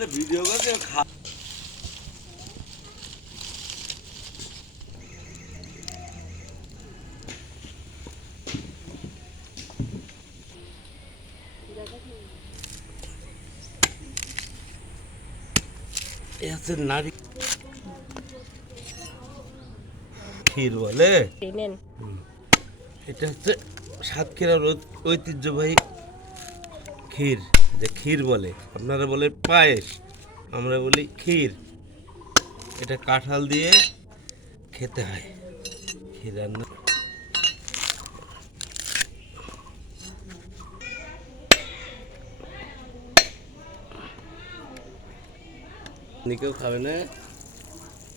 সাথে ভিডিও করতে খা নারী ক্ষীর বলে। এটা হচ্ছে সাতক্ষীরার ঐতিহ্যবাহী ক্ষীর। যে ক্ষীর বলে, আপনারা বলে পায়েস, আমরা বলি ক্ষীর। এটা কাঁঠাল দিয়ে খেতে হয়। ক্ষীর রান্না কেউ খাবে না?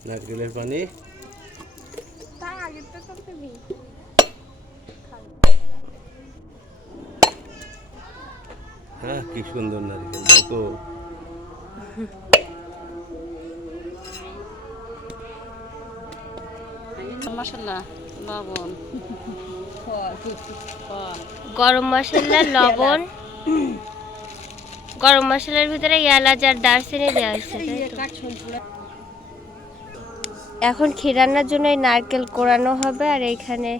নারকেলের পানি। তার তো তো তুমি হ্যাঁ কি সুন্দর নারকেল দেখো লবণ। গরম মশলা লবণ। গরম মশলার ভিতরে এলাচ আর দারচিনি দেওয়া হয়েছে এখন ক্ষীর রান্নার জন্য নারকেল কোরানো হবে আর এইখানে